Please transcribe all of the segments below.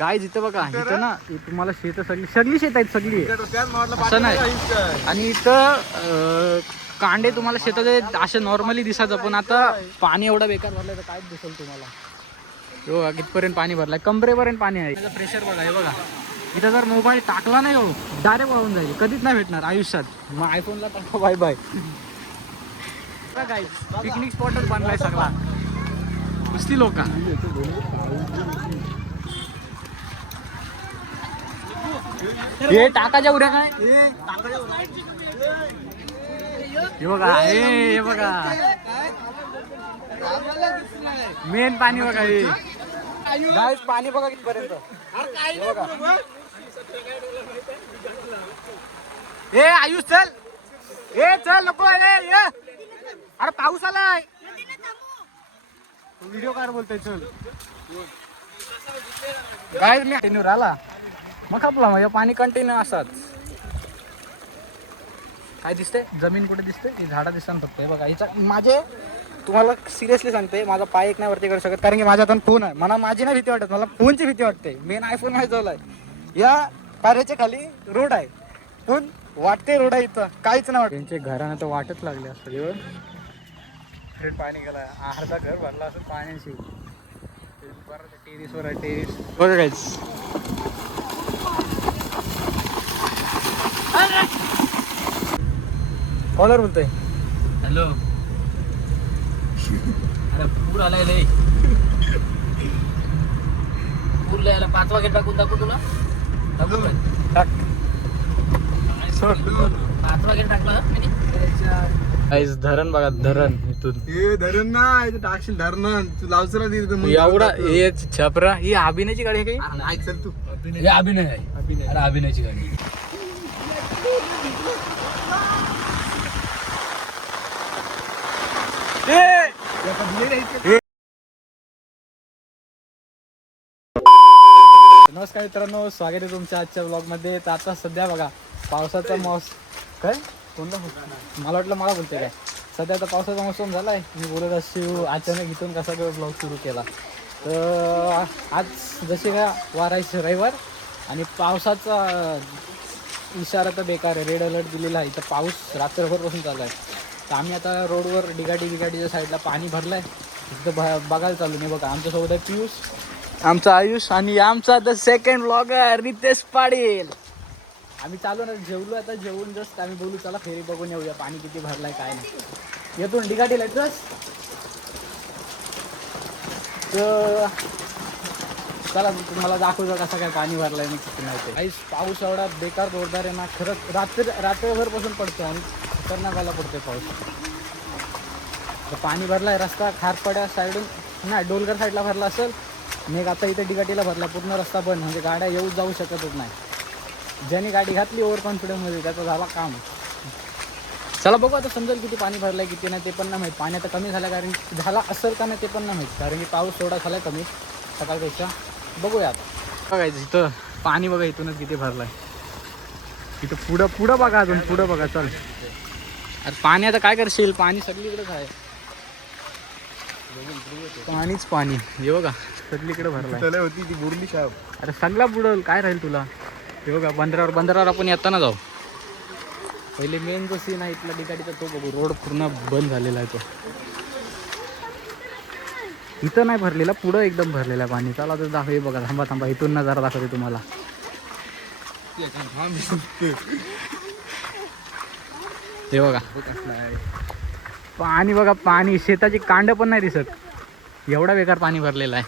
Guys इथं बघा, इथं ना तुम्हाला शेत सगळी शेत आहेत सगळी, असं नाही. आणि इथं कांडे तुम्हाला शेताचे असे नॉर्मली दिसायचं, पण आता पाणी एवढं बेकार भरलंय तर कायच दिसेल तुम्हाला. हो बघा कितपर्यंत पाणी भरलंय, कमरेपर्यंत पाणी आहे. त्याचं प्रेशर बघा, हे बघा इथं जर मोबाईल टाकला नाही हो डायरेक्ट वाहून जाईल, कधीच नाही भेटणार आयुष्यात. मग आयफोनला टाका बाय बाय. काय पिकनिक स्पॉटच बनलाय सगळा, नुसती लोक. हे टाकाच्या उड्या काय, हे बघा, हे बघा मेन पाणी बघा. हे गाईस पाणी बघा कितीपर्यंत. ए आयुष चल, ए चल नको, अरे पाऊस आलाय. व्हिडिओ काढ बोलतोय चल. गाईस मी कंटिन्यू राहिला मग खपला, म्हणजे पाणी कंटिन्यू असतात. काय दिसतंय जमीन कुठे दिसते, झाडा दिसतात फक्त. हे बघा हिचा माझे, तुम्हाला सिरियसली सांगते, माझा पाय एक नाही वरती करू शकत, कारण की माझ्या हातात फोन आहे. मला माझी नाही भीती वाटत, मला फोनची भीती वाटते. मेन आयफोन नाही चाललाय. या पाऱ्याच्या खाली रोड आहे, पण वाटते रोड आहे इथं काहीच नाही वाटत. त्यांचे घरानं तर वाटच लागले असतं. पाणी गेला, अर्धा घर भरला असं पाण्याशी. टेरिसवर आहे, टेरिस बघा काहीच. कॉलर बोलतोय हॅलो. अरे पूर आलाय लय, पूर लय आला. 5 वागे टाकून दाखवू तुला, टाक 5 वागे टाकला. धरण बघा, धरण इथून. हे धरण ना टाकशील धरण तू लावचला एवढा. हे छपरा, ही अभिनयची गाडी आहे काही. नाही चल तू, हे अभिनय आहे. अरे अभिनयची गाडी. नमस्कार मित्रांनो, स्वागत आहे तुमच्या आजच्या ब्लॉग मध्ये. तर आता सध्या बघा पावसाचा काय कोणता, मला वाटलं मला बोलते काय. सध्या आता पावसाचा मौसम झालाय. मी बोलत असतो अचानक इथून कसा ब्लॉग सुरू केला. तर आज जसे का वारायचे रविवार आणि पावसाचा इशारा तर बेकार आहे, रेड अलर्ट दिलेला आहे. इथं पाऊस रात्रभरपासून चालू आहे. तर आम्ही आता रोडवर डिगाडीच्या साईडला पाणी भरलं आहे, तिथं बघायला चालू. नाही बघा आमच्यासोबत आहे पियुष, आमचा आयुष आणि आमचा the second blogger Ritesh Patil. आम्ही चालू ना, जेवलो आता, जेवून जस्ट आम्ही बोलू चला फेरी बघून येऊया पाणी किती भरलाय काय नाही. येतो डिगाडीला जस्ट. तर चला तुम्हाला दाखवतो कसं काय पाणी भरलाय मी किती नाही. काहीच पाऊस एवढा बेकार जोरदार आहे ना, खरंच रात्रभरपासून पडतो आणि खतरनाक व्हायला पडतोय पाऊस. तर पाणी भरलाय, रस्ता खारपड्या साईडून नाही डोलगर साईडला भरला असेल, मग आता इथे डिगाटीला भरला. पूर्ण रस्ता बंद, म्हणजे गाड्या येऊ जाऊ शकतच नाही. ज्याने गाडी घातली ओव्हर कॉन्फिडन्समध्ये त्याचं झाला काम. चला बघू आता समजेल किती पाणी भरलंय किती नाही ते पण नाही माहीत. पाणी आता कमी झालं, कारण झाला असेल का नाही ते पण नाही माहीत, कारण की पाऊस एवढा झाला कमी सकाळपेक्षा. बघूया आता. बघायचं इथं पाणी बघा, इथूनच किती भरलाय. इथं पुढं बघा, अजून पुढं बघा. चल अरे पाणी आता काय करशील, पाणी सगळीकडेच आहे, पाणीच पाणी. हे बघा सगळीकडे भरलाय. होती ती बुरली साहेब. अरे सगळा बुडल, काय राहील तुला. हे बघा बंदरावर आपण येताना जाऊ. पहिले मेन जो सीन आहे इथला डिगाडीचा तो बघू. रोड पूर्ण बंद झालेला आहे तो. इथं नाही भरलेला, पुढं एकदम भरलेला आहे पाणी. चला तर दाखव. हे बघा थांबा इथून नजारा दाखवते तुम्हाला. हे बघा पाणी बघा, पाणी शेताची कांड पण नाही दिसत, एवढा बेकार पाणी भरलेलं आहे.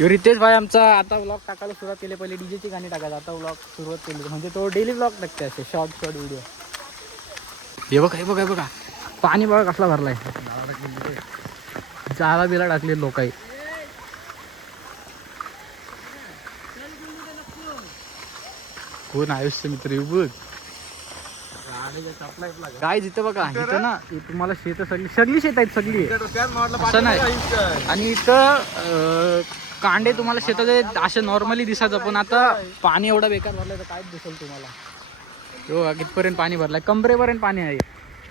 रितेश भाई आमचा आता व्लॉग टाकायला सुरुवात केली. पहिले डीजेची गाणी टाकायचं, आता व्लॉग सुरुवात केली, म्हणजे तो डेली व्लॉग टाकते असे शॉर्ट व्हिडिओ. हे बघा पाणी बघा कसला भरलाय. जाला बिला टाकले लोक आहे. कोण आयुष्य मित्र बघ काय जिथं बघा. इथं ना तुम्हाला शेत सगळी शेत आहेत सगळी, असं नाही. आणि इथं कांडे तुम्हाला शेताचे असे नॉर्मली दिसायचं, पण आता पाणी एवढं बेकार भरलंय तर कायच दिसेल तुम्हाला. हो कितपर्यंत पाणी भरलाय, कमरेपर्यंत पाणी आहे.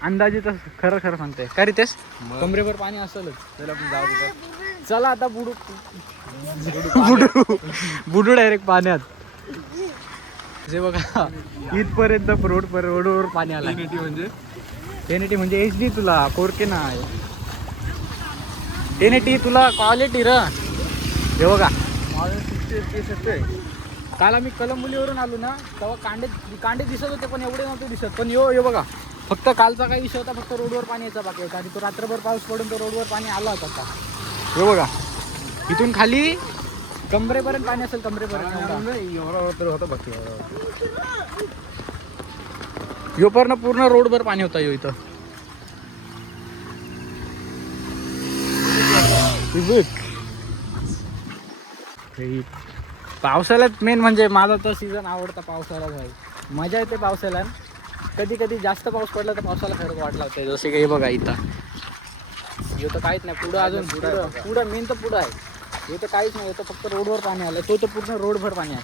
अंदाजे तर खरं खरं सांगते काय रे तेच मग. कमरेवर पाणी असेलच. चल आपण जाऊ तिथं. चला आता बुडू बुडू बुडू डायरेक्ट पाण्यात. जे बघा इथपर्यंत रोडवर पाणी आलं. Trinity म्हणजे टेनेटी म्हणजे एच डी तुला 4K नाही. टेनेटी तुला क्वालिटी र. हे बघा माझं 60 FPS येतोय. काल आम्ही कलंबुलीवरून आलो ना तेव्हा कांडे दिसत होते पण एवढे नव्हते दिसत. पण यो बघा फक्त कालचा काही विषय होता, फक्त रोडवर पाणी यायचा बाकी होता आणि तो रात्रभर पाऊस पडून तो रोडवर पाणी आला होता आता. हे बघा इथून खाली कमरेपर्यंत पाणी असेल, कमरेपर्यंत एवढा. एवढा तर होता बाकी. यो पूर्ण रोडवर पाणी होता यो इथं. पावसाळ्यात मेन म्हणजे माझा तर सीझन आवडता पावसाळ्यात आहे. मजा येते पावसाळ्यात. कधी कधी जास्त पाऊस पडला तर पावसाला खरंच वाट लागते. जसे काही बघा इथं हे तर काहीच नाही. पुढं अजून पुढं मेन तर पुढं आहे. हे तर काहीच नाही. तर फक्त रोडवर पाणी आलं. तो तर पूर्ण रोडभर पाणी आहे.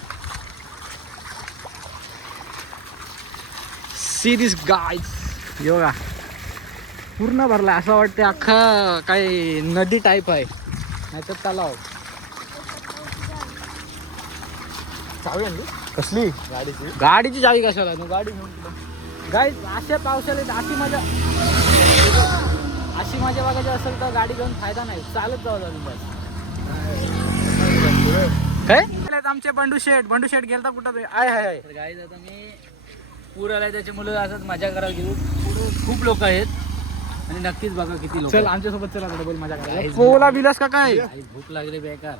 See this guys. हे बघा पूर्ण भरला असं वाटतं अख्खा काही नदी टाईप आहे नाही तर तलाव. चावी आणली कसली गाडीची चावी कशाला तू गाडी घेऊन गाईज. अशा पावसाळ्यात अशी मजा बघायची असेल तर गाडी घेऊन फायदा नाही, चालत जावं लागेल बस. काय आमचे बंडू शेठ गेलता कुठं ते आहे. गाईज आता मी पूर आलाय त्याच्यामुळे असंच मजा करायला गेलो. पुढे खूप लोक आहेत आणि नक्कीच बघा किती लोक. चल आमच्यासोबत चला डबल मजा करायला. पोला बिलास का काय भूक लागली बेकार.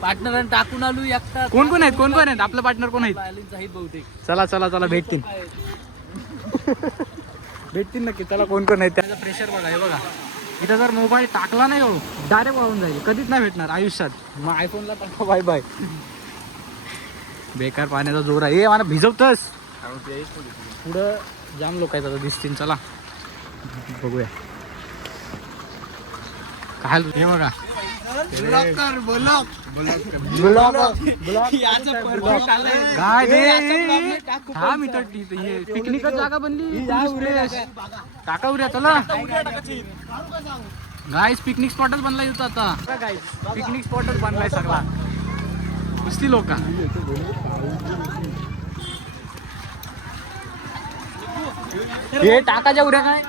पार्टनर टाकून आलो एकटा. कोण आहेत आपलं पार्टनर कोण आहेत? आहेत बहुतेक. चला भेटतील नक्की. चला कोण आहेत त्याचा प्रेशर बघा. हे बघा इथं जर मोबाईल टाकला नाही हो डायरेक्ट वाहून जाईल. कधीच नाही भेटणार आयुष्यात. मग आयफोनला टाका बाय बाय. बेकार पाण्याचा जोर आहे. हे मला भिजवतस. पुढं जाम लोक आहेत आता दिसतील. चला बघूया काय. हे बघा हा मी तर पिकनिकच जागा बनली. टाका उऱ्या चला गाईस. पिकनिक स्पॉटच बनला होता आता. गाईस पिकनिक स्पॉटच बनलाय सगळा. नुसती लोक. हे टाकाच्या उड्या काय.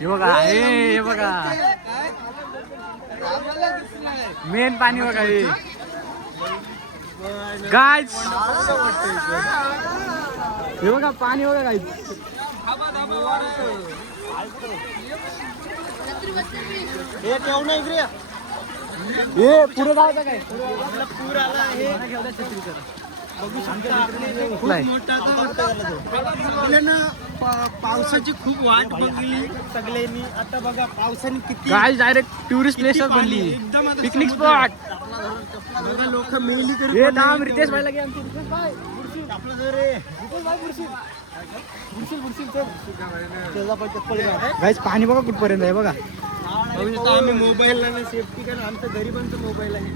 हे बघा हे बघा मेन पाणी बघा. हे गाईस हे बघा पाणी बघा गाईस. हे पुढे जायचं काय. पूर आला आहे. पावसाची खूप वाट बघली सगळ्यांनी. आता बघा पावसाने किती गाईस डायरेक्ट टुरिस्ट प्लेस बनली. Picnic spot. लोक मेली हे नाम रितेश भाईला घे. गाईस पाणी बघा कुठपर्यंत आहे बघा. आम्ही मोबाईल सेफ्टी कारण आमच्या गरिबांचा मोबाईल आहे.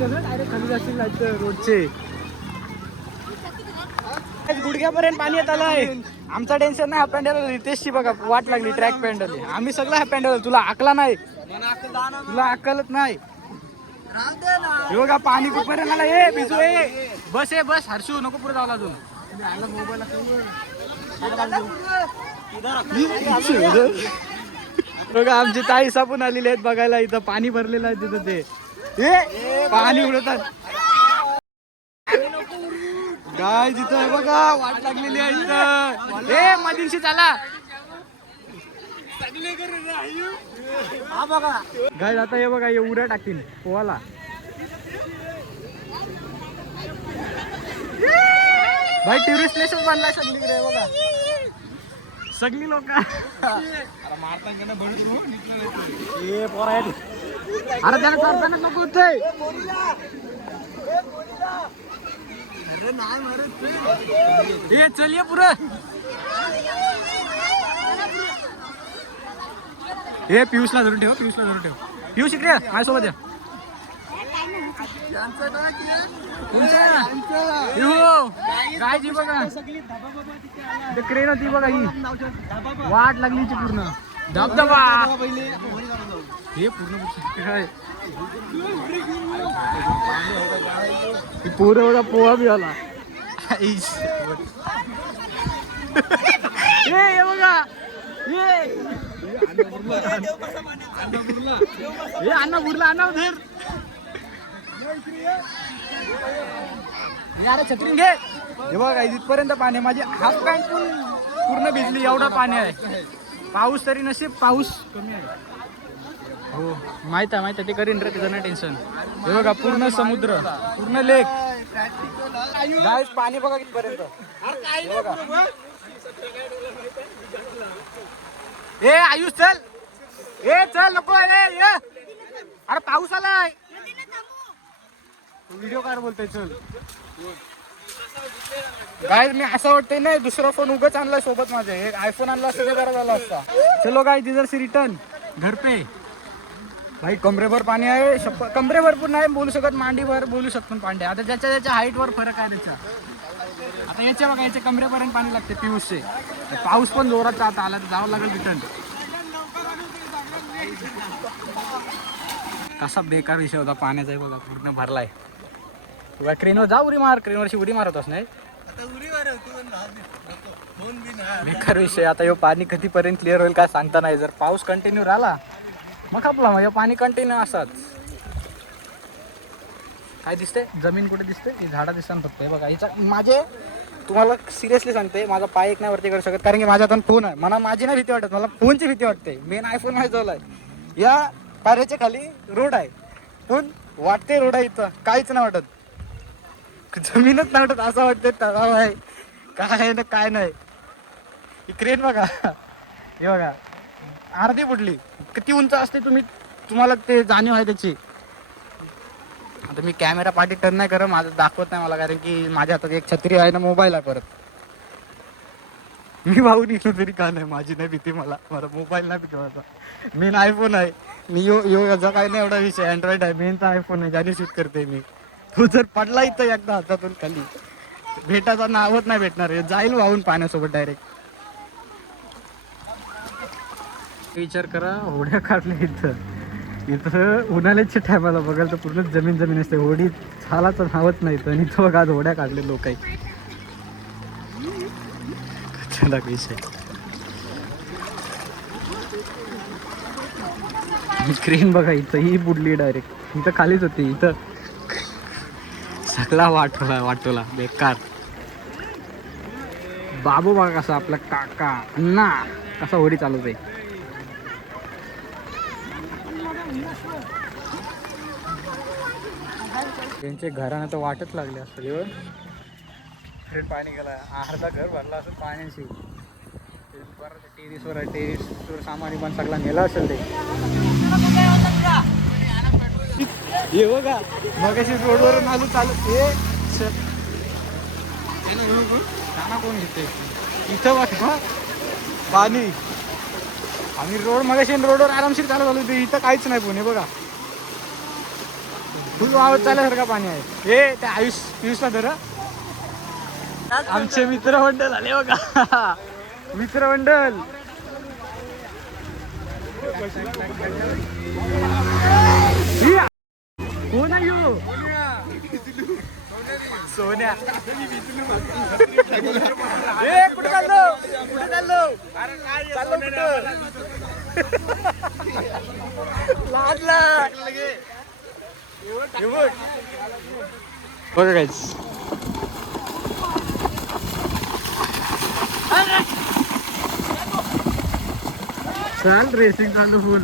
डायरेक्ट खाली जातील रोडचे. गुडघ्यापर्यंत पाणी येत आलंय. आमचा टेन्शन नाही. हा पॅन्डल रितेशची बघा वाट लागली. ट्रॅक पॅन्डल आम्ही सगळं हा पॅन्डल. तुला आकला नाही. तुला अक्कलच नाही. हे बघा पाणी कुठपर्यंत आलं. हे भिजू. बस हर्षू नको पुढे जावं अजून. बघा आमची ताई सापून आलेली आहेत बघायला. इथं पाणी भरलेलं आहे तिथं. ते पाणी उडतात गाय. तिथं आहे बघा वाट लागलेली आहे इथं. हे मधींशी चला गाय. आता हे बघा हे उड्या टाकतील पोहाला. भाई टुरिस्ट प्लेसच बनलाय सगळीकडे बघा. सगळी लोक अरे त्याला करताना नको होते. ये चलिए पुरं. हे पियुषला धरून ठेव. पियुष इकडे माझ्यासोबत या. काय ती बघा क्रेन होती बघा ही वाट लागली पूर्ण धबधबा हे पूर्ण पूर्ण एवढा पोहा बी आला ये बघा ये अण्णा बुरला अण्णा धर अरे छत्री घे हे बघा इथपर्यंत पाणी माझी हाफ पॅन्ट पण पूर्ण भिजली एवढं पाणी आहे पाऊस तरी नशीब पाऊस कमी आहे हो माहित आहे ते करीन रे त्याचं नाही टेन्शन हे बघा पूर्ण समुद्र पूर्ण लेक गाईस पाणी बघा कितीपर्यंत हे बघा ए आयुष चल ए चल नको ये अरे पाऊस आलाय व्हिडिओ काढ बोलतोय चल गाय मी असं वाटतंय नाही दुसरा फोन उगाच आणलाय सोबत माझ्या एक आयफोन आणला असता तर बरा झाला असता चलो गाय इधर से रिटर्न घर पे भाई कमरेभर पाणी आहे कमरेभर पण नाही बोलू शकत मांडीवर बोलू शकतो पांडे आता ज्याच्या हाईट वर फरक आहे त्याचा आता याच्या बघा याच्या कमरेपर्यंत पाणी लागते पियुषचे पाऊस पण जोरात आता आला तर जावं लागेल रिटर्न कसा बेकार विषय होता पाण्याचा बघा पूर्ण भरलाय तुला क्रेनवर जा उडी मार क्रेनवरची उडी मारतच नाही बेकार विषय आता ह्यो पाणी कधीपर्यंत क्लिअर होईल काय सांगता नाही जर पाऊस कंटिन्यू राहिला मग आपला मग पाणी कंटिन्यू असाच काय दिसते जमीन कुठे दिसते झाडा दिसतात फक्त हे बघा हिचा माझे तुम्हाला सिरियसली सांगते माझा पाय एक नाही वरती करू शकत कारण की माझ्या हातात फोन आहे मला माझी नाही भीती वाटत मला फोनची भीती वाटते मेन आयफोन नाही जोलाय या पाऱ्याच्या खाली रोड आहे पण वाटते रोड आहे इथं काहीच नाही वाटत जमीनच नाही वाटत असं वाटते तलाव आहे काय ना काय नाही ही क्रेन बघा हे बघा अर्धी फुटली किती उंच असते तुम्हाला ते जाणीव आहे त्याची आता मी कॅमेरा पाठी टर्न नाही करत माझं दाखवत नाही मला कारण की माझ्या हातात एक छत्री आहे ना मोबाईल आहे परत मी भाऊ निघलो तरी का नाही माझी नाही भीती मला मोबाईल नाही भीती माझा मेन आयफोन आहे मी याचा काही नाही एवढा विषय अँड्रॉइड आहे मेनचा आयफोन आहे ज्याने शूट करते मी तो जर पडला इथं एकदा हातातून खाली भेटायचा नावच नाही भेटणार जाईल वाहून पाण्यासोबत डायरेक्ट विचार करा होड्या काढल्या इथं उन्हाळ्याच्या टायमाला बघाल तर पूर्ण जमीन असते होडी छालाचं नावच नाही तर आणि तो आज होड्या काढले लोक आहे विषय क्रेन बघा इथं ही बुडली डायरेक्ट इथं खालीच होती इथं सगळा वाटोला बेकार बाबू बघा कसा आपला काका अण्णा कसा होडी चालवते त्यांचे घरानं तर वाटच लागले असेल पाणी गेला अर्धा घर भरला असेल पाण्याशी टेरिसवर आहे टेरिसवर सामान पण सगळा नेला असेल ते हे बघा मग अशी रोडवरून आलो चालू खाना कोण घेते इथं बघा पाणी आम्ही रोडवर आरामशीर चालू झालो इथं काहीच नाही पण हे बघा फुल वावत चालल्यासारखं पाणी आहे हे त्या पियुषला धर आमचे मित्रमंडळ आले बघा मित्रमंडळ कोण आहे यो सोन्या कुठे चाललो लादला बघा काहीच चाल रेसिंग चालू फुल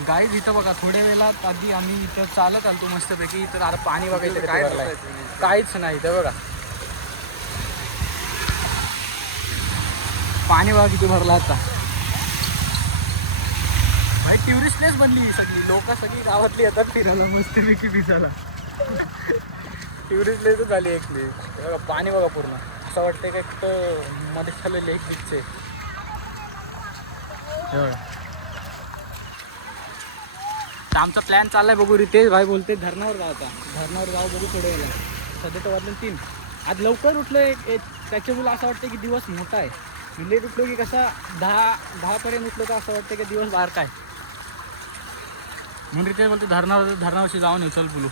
गाईज इथं बघा थोड्या वेळात आधी आम्ही इथं चालत आलतो मस्तपैकी इथं आता पाणी बघायचं काय काहीच नाही इथं बघा पाणी बघा किती भरला आता भाई टुरिस्ट प्लेस बनली सगळी लोक सगळी गावातली येतात फिरायला मस्तपैकी दिसायला टुरिस्ट प्लेसच झाली एक प्लेस बघा पाणी बघा पूर्ण असं वाटतं का एक मध्ये चाललेले एक दिसते आता आमचा प्लॅन चाललाय बघू. रितेश भाई बोलते धरणावर जाऊ आता. धरणावर जाऊ बघू थोडं वेळेला. सध्या तर वाजले 3. आज लवकर उठलोय त्याच्यामुळे असं वाटतं की दिवस मोठा आहे. मी लेट उठलो की कसा 10 पर्यंत उठलो तर असं वाटतं की दिवस बाहेर काय. म्हणून रितेश बोलते धरणावरशी जाऊन येऊ चल बोलू.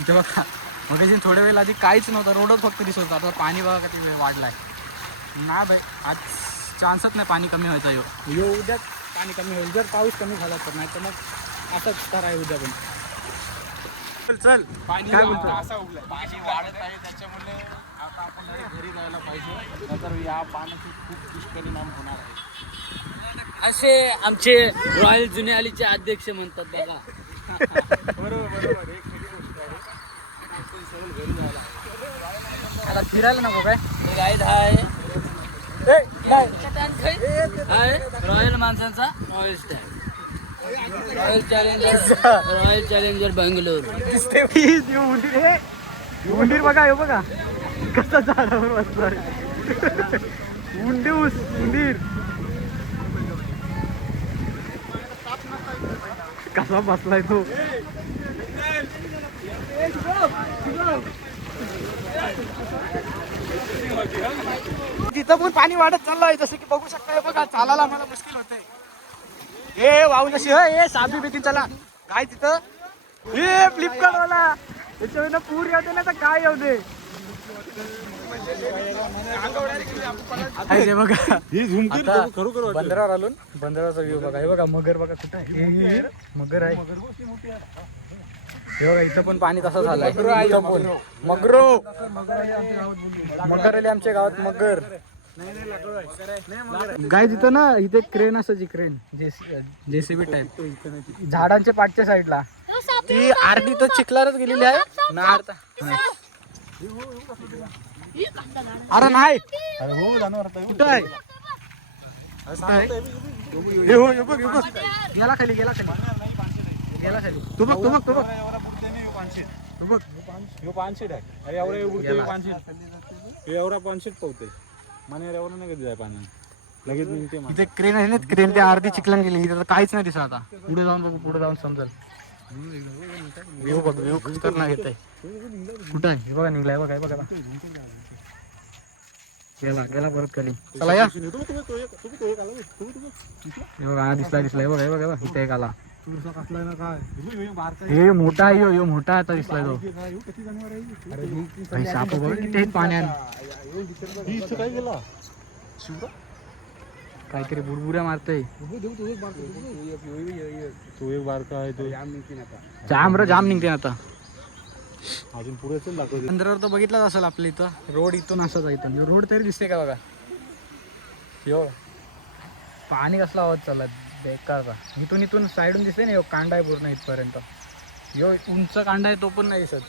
इथे बघा मग थोड्या वेळ आधी काहीच नव्हतं, रोडच फक्त दिसत होता. आता पाणी बघा किती वेळ वाढलाय. ना भाई आज चान्सच नाही पाणी कमी व्हायचा. यो उद्याच पाणी कमी होईल जर पाऊस कमी झाला तर. नाही तर मग असंच कराय उद्या पण. चल पाणी काय बोलतो असा उगलाय. पाणी वाढत आहे त्याच्यामुळे आता आपण घरी जायला पाहिजे, नंतर या पाण्याचे खूप दुष्परिणाम होणार आहे. असे आमचे रॉयल जुनेआलीचे अध्यक्ष म्हणतात बघा. बरोबर. आता फिरायला नको काय. गाईड आहे रॉयल माणसांचा royal stand. Royal challenger Bangalore. उंदीर बघा हे बघा कसा झाडावर बसलाय. उंदीर कसा बसलाय तो. तिथं पण पाणी वाढत चाललंय जसं की बघू शकता. बघा चालायला मला मुश्किल होतंय. हे वाहू नशी हे साबी बिती चला काय तिथं. हे फ्लिपकार्ट वाला त्याच्यावर पूर येऊ दे ना तर काय येऊ दे. बघा बंदरावर आलो. बंदराचा व्ह्यू बघा. हे बघा मगर बघा कुठं आहे. मगर आहे. हे बघा इथं पण पाणी तसं झालंय. मगर आले आमच्या गावात. मगर गाय तिथं ना. इथे क्रेन असायची क्रेन जेसीबी टाईप झाडांच्या पाठच्या साईडला. ती अर्धी तर चिखलारच गेलेली आहे ना. अरे नाही कुठं आहे. गेला खाली गेला खाली. तू बघ. एवढा 500 पावते माने एवढा नाही कधी जाय पाणी लगेच निघते. इथे क्रेन आहे ना. क्रेन ते अर्धी चिखलान गेली. इथं काहीच नाही दिसत. आता पुढे जाऊन बघू. पुढे जाऊन समजेल. व्ह्यू बघ. व्ह्यू खतरनाक येत आहे. कुठं आहे बघा. निघलाय बघा. बघा गेला परत खाली. चला या. बघा दिसलाय बघा. इथे एक आला. हे मोठा आहे. यो मोठा आता दिसलाय तो. साप बघ किती पाण्यात. काय गेला काहीतरी बुरबुऱ्या मारतय. तो एक बारका आहे तो जाम निघते आता. अजून पुढे चल दाखव. बंदरावर तर बघितलाच असेल आपल्या इथं. रोड इथून असंच आहे. इथून रोड तरी दिसते का बघा. पाणी कसला आवाज चालला बेकारचा. इथून साईडून दिसते ना. कांडा आहे पूर्ण इथपर्यंत. उंच कांडा आहे तो पण नाही दिसत.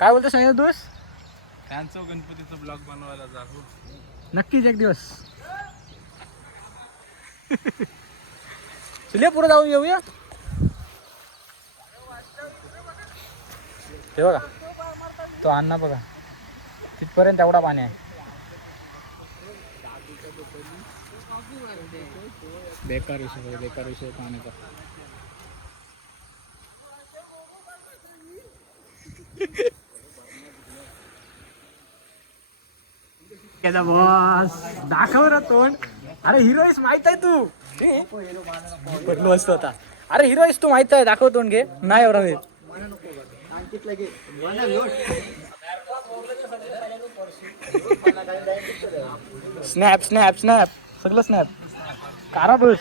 काय बोलतो संजय दोस्त. त्यांचं गणपतीचं ब्लॉग बनवायला जाऊ नक्कीच एक दिवस. चल पुढे जाऊ येऊया. ते बघा तो अण्णा बघा तिथपर्यंत एवढा पाणी आहे. बेकार विषय पाण्याचा. बॉस दाखव ना तोंड. अरे हिरोईस माहित आहे तू. पडलो असतो आता. अरे हिरोईस तू माहित आहे. दाखव तोंड घे. नाही एवढा वेळ. स्नॅप सगळं स्नॅप कारा बस.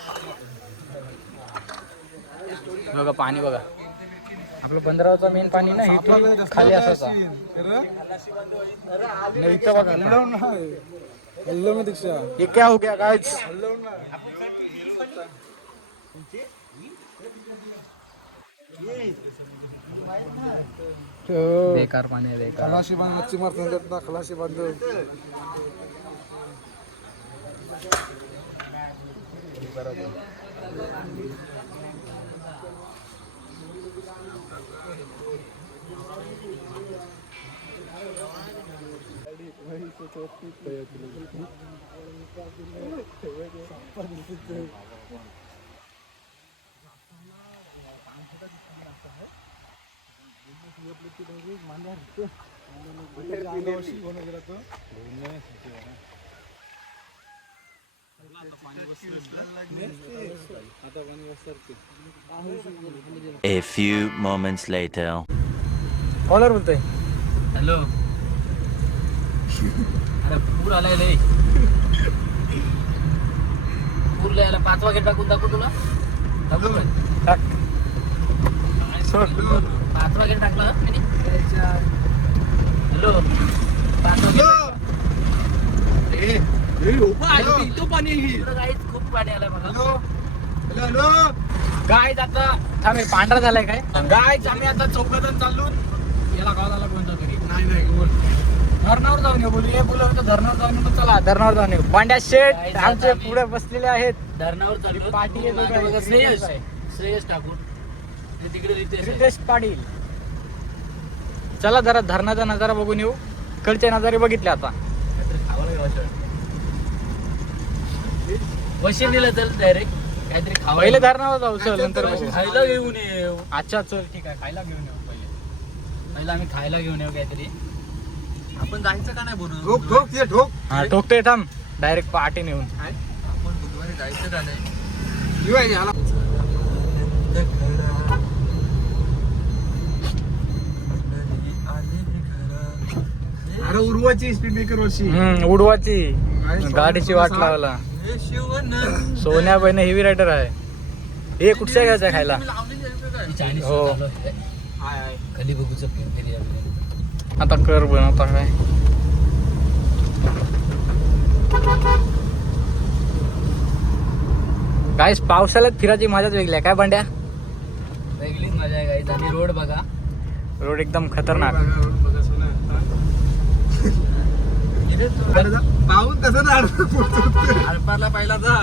बघा पाणी बघा. आपलं बंदराचं मेन पाणी ना इथून खाली असायचा. इथं बघा. ये क्या हो गया गाइस. बेकार पाणी आहे. बेकार. खलाशी बांध मच्छी मारतात ना. खलाशी बांध A few moments later. Caller बोलतोय. हॅलो. अरे पूर आलाय लय. पूर लय आला. 5 वागे टाकून दाखवू तुला. टाकू काय? टाक. 5 वागे टाकला मी. हॅलो. 5 वागे. तो पाणी खूप पाणी आलंय बघा. गाय आता थांबे पांढरा झालाय काय गाय आम्ही आता चौकातून चाललो याला गावाला कोणता तरी धरणावर जाऊन येऊ बोलू बोलतो धरणावर जाऊन येऊ. चला धरणावर जाऊन येऊ. पांड्या शेठ आमचे पुढे बसलेले आहेत. धरणावर चाललो. पाटी येतो काय? बघा, श्रेयस ठाकूर ते तिकडे रितेश पाटील. चला जरा धरणाचा नजारा बघून येऊ. इकडचे नजारे बघितले आता. वशील दिलं तर डायरेक्ट काहीतरी खावा. पहिले धरणावर जाऊ चल नंतर बघू. खायला घेऊन येऊ. अच्छा चल ठीक आहे खायला घेऊन येऊ पहिले. पहिला आम्ही खायला घेऊन येऊ काहीतरी. आपण जायचं का नाही बोलू? हा ठोकतोय थांब डायरेक्ट पाटी नेऊन. आपण बुधवारी जायचं का नाही? अरे उर्वाची स्पीकर वर्षी उडवाची गाडीची वाट लावला. सोन्या बहिणी हेवी रायडर आहे. हे कुठच्या घ्यायचं खायला? चायनीज हो. खाली बघूच आता कर बनवता काय गाईस पावसाळ्यात फिरायची मजाच वेगळी आहे काय बंड्या? वेगळीच मजा आहे गाईज. आणि रोड बघा. रोड एकदम खतरनाक. पाहून कसं ना आरपारला पहिला जा.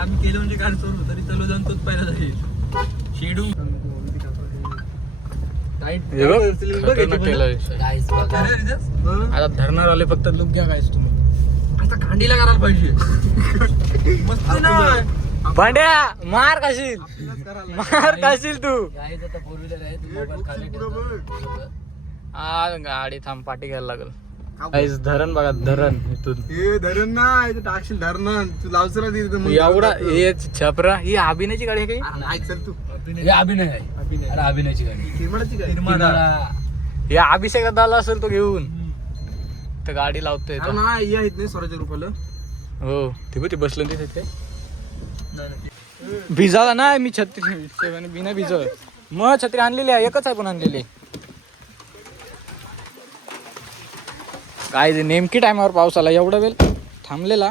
आम्ही केलं म्हणजे काय सोडू तरी चलो जाऊन तोच पहिला जाईल. शेडू खतरनाक केलंय. गाईज बघा. आता धरणार आले फक्त लुक घ्या गाईस तुम्ही. आता खांडीला करायला पाहिजे. मस्त ना भांड्या मार खाशील तू. गाईज आता 4 व्हीलर आहे. तू मोबाईल खाली ठेवतो. आ गाडी थांब पाठी घ्यायला लागल. गाईस धरण बघा धरण इथून हे धरण ना इथे टाकशील धरण तू लावचला एवढा हे छपरा ही अभिनयची गाडी आहे काही. नाही चल तू हे अभिनय आहे. अरे अभिनयची गाडी. निर्माणाची काय हे अभिषेक आला असेल तो घेऊन तर गाडी लावतोय अरे नाही आहेत नाही स्वराच्या रुपाला. हो ते बसलं तिथे भिजाला ना मी छत्री बिना भिजव मग छत्री आणलेली आहे. एकच आहे पण आणलेली. काय नेमकी टायमावर पाऊस आला. एवढा वेळ थांबलेला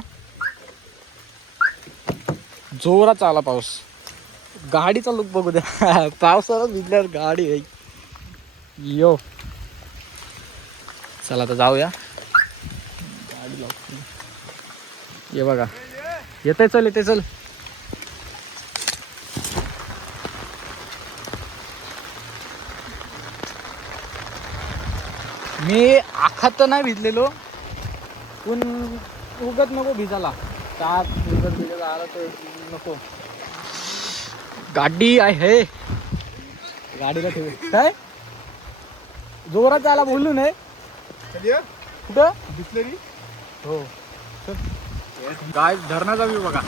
जोरात आला पाऊस. गाडीचा लुक बघू द्या. पावसाला भिजल्यावर गाडी आहे. यो चला आता जाऊया. गाडी लावतो. ये बघा येते चल. मी आखात तर नाही भिजलेलो पण उगत नको भिजाला. का उगत आला तर नको. गाडी आहे गाडीला ठेव काय जोरात जायला बोललो नाही कुठं बिस्लरी. हो काय धरणाचा व्ह्यू बघा.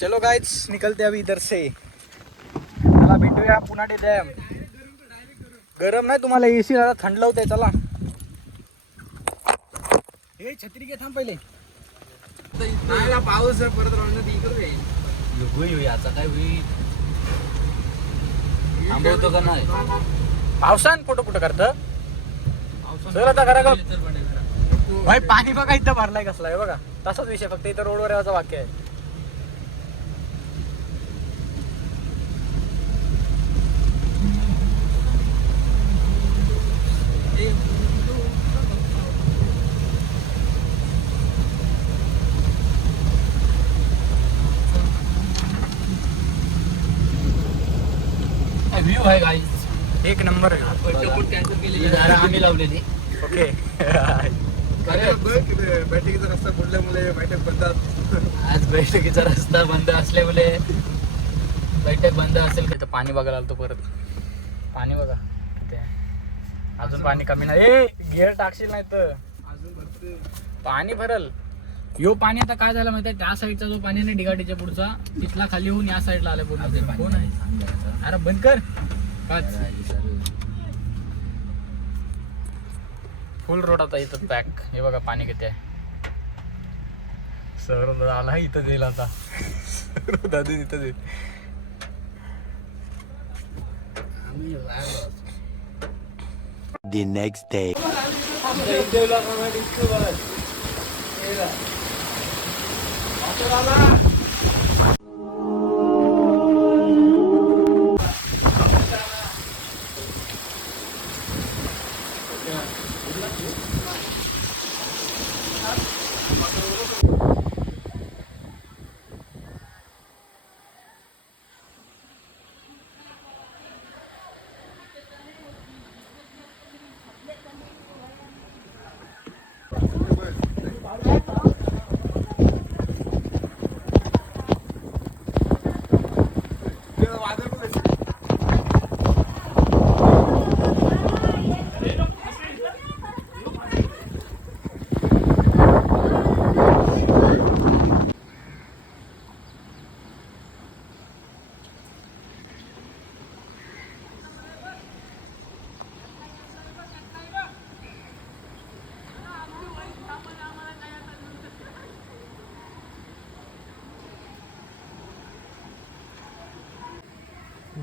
चलो गाइस निकलते अभी इधर से. चला भेटूया पुनाटे डॅम. गरम नाही तुम्हाला एसी जरा थंड लावते. चला हे छत्री घे थांब पहिले. पाऊस परत राहणार याचा काय होईल. थांबवतो का नाही. पावसान फोटो कुठं करतं. सर आता करा का भाई पाणी बघा इथं भरलाय कसलाय बघा. तसाच विषय फक्त इथं रोडवर याचा वाक्य आहे. व्ह्यू आहे गाईज. एक नंबर आहे. कॅन्सल केली झाडं आम्ही लावलेली. ओके. बॅटिंगचा रस्ता बुडल्यामुळे बैठक बनतात. आज बैठकीचा रस्ता बंद असल्यामुळे बैठक बंद असेल. इथं पाणी बघायला आलतो परत. पाणी बघा किती आहे. अजून पाणी कमी नाही. ए गिअर टाकशील नाही तर पाणी भरल. यो पाणी आता काय झालं माहिती आहे, त्या साईडचा जो पाणी नाही डिगाटीच्या पुढचा तिथला खाली होऊन या साईडला आलं पूर्ण. कोण आहे? अरे बंद कर. फुल रोड आता इथं पॅक. हे बघा पाणी किती आहे. सर आला इथं जाईल आता. दादू इथं जाईल. The next day.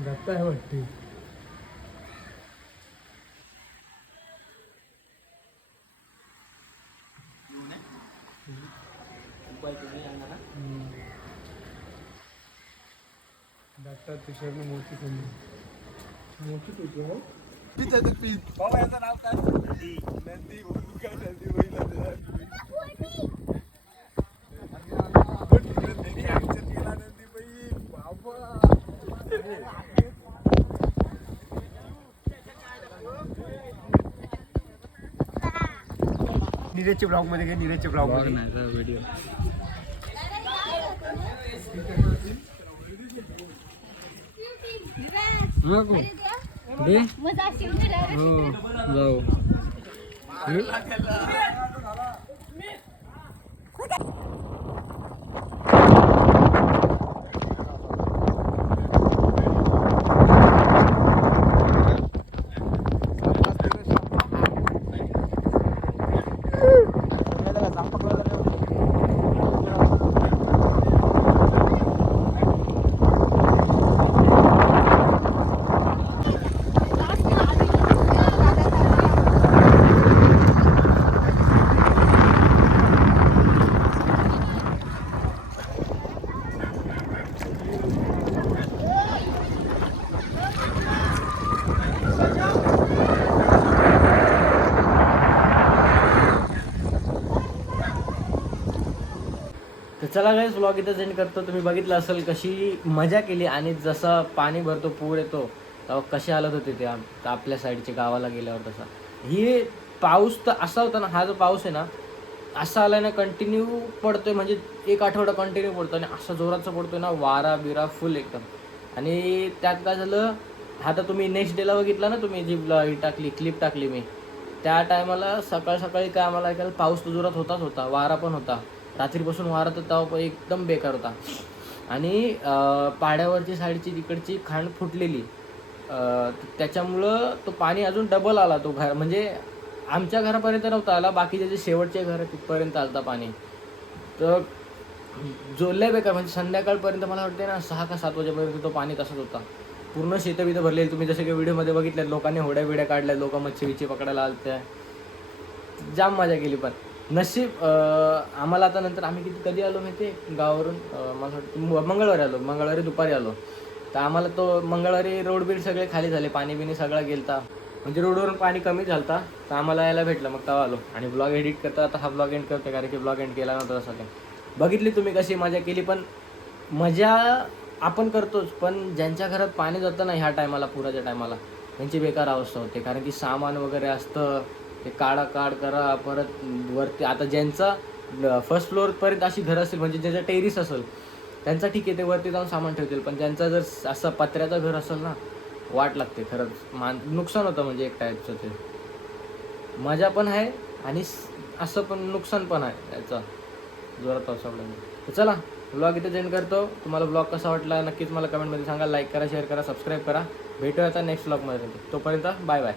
जाता है वाटते. डॉक्टर तुषारने मोठी संधी मोठी तुझी हो. बाबा याचं नाव काय? नंदी. काय नंदी बैल नीरजच्या ब्लॉग मध्ये. नीरजच्या ब्लॉग मध्ये व्हिडिओ. जाऊ. तर चला गाईस व्लॉग इथं सेंड करतो. तुम्ही बघितलं असेल कशी मजा केली आणि जसं पाणी भरतो पूर येतो तेव्हा कशी हालत होती ते आपल्या साईडच्या गावाला गेल्यावर. तसा ही पाऊस तर असा होता ना, हा जो पाऊस आहे ना असा आला ना कंटिन्यू पडतोय, म्हणजे एक आठवडा कंटिन्यू पडतो आणि असा जोराचा पडतोय ना, वारा बिरा फुल एकदम. आणि त्यात काय झालं, आता तुम्ही नेक्स्ट डेला बघितला ना तुम्ही जी ही टाकली क्लिप टाकली मी, त्या टायमाला सकाळी काय आम्हाला ऐकायला पाऊस तर जोरात होता, वारा पण होता. रात्रीपासून वारा तर तेव्हा एकदम बेकार होता. आणि पाड्यावरची साईडची तिकडची खांड फुटलेली, त्याच्यामुळं तो पाणी अजून डबल आला. तो घर म्हणजे आमच्या घरापर्यंत नव्हता आला, बाकीचे जे शेवटचे घर तिथपर्यंत आलता पाणी. तर जोरले बेकार, म्हणजे संध्याकाळपर्यंत मला वाटते ना 6 का 7 वाजेपर्यंत तो पाणी तसंच होता. पूर्ण शेतं बितं भरलेली. तुम्ही जसे की व्हिडिओमध्ये बघितल्यात, लोकांनी होड्या बिड्या काढल्या, लोक मच्छी पकडायला आलत्या, जाम मजा केली. पण नशीब आम्हाला आता नंतर आम्ही कधी आलो माहिती गावावरून, मला वाटतं मंगळवारी दुपारी आलो. तर आम्हाला तो मंगळवारी रोड बीड सगळे खाली झाले, पाणी बिणी सगळा गेलता, म्हणजे रोडवरून पाणी कमी झालता. तर आम्हाला यायला भेटलं, मग तेव्हा आलो. आणि ब्लॉग एडिट करता आता हा ब्लॉग एंड करते, कारण की ब्लॉग एंड केला नव्हता तसा. काय बघितली तुम्ही कशी मजा केली. पण मजा आपण करतोच, पण ज्यांच्या घरात पाणी जातं ना ह्या टायमाला, पुराच्या टायमाला, त्यांची बेकार अवस्था होते. कारण की सामान वगैरे असतं, ते काढ करा, परत वरती आता ज्यांचा फर्स्ट फ्लोअरपर्यंत अशी घर असेल, म्हणजे ज्याचं टेरिस असेल त्यांचा ठीक आहे, ते वरती जाऊन सामान ठेवतील. पण ज्यांचा जर असं पत्र्याचं घर असेल ना, वाट लागते खरंच. नुकसान होतं म्हणजे एक टाईपचं. ते मजा पण आहे आणि असं पण नुकसान पण आहे याचा, जोरात पाऊस पडल्यामुळे. तर चला, ब्लॉग इथे एंड करतो. तुम्हाला ब्लॉग कसा वाटला नक्कीच मला कमेंटमध्ये सांगा. लाईक करा, शेअर करा, सबस्क्राईब करा. भेटूया आता नेक्स्ट ब्लॉगमध्ये. तोपर्यंत बाय बाय.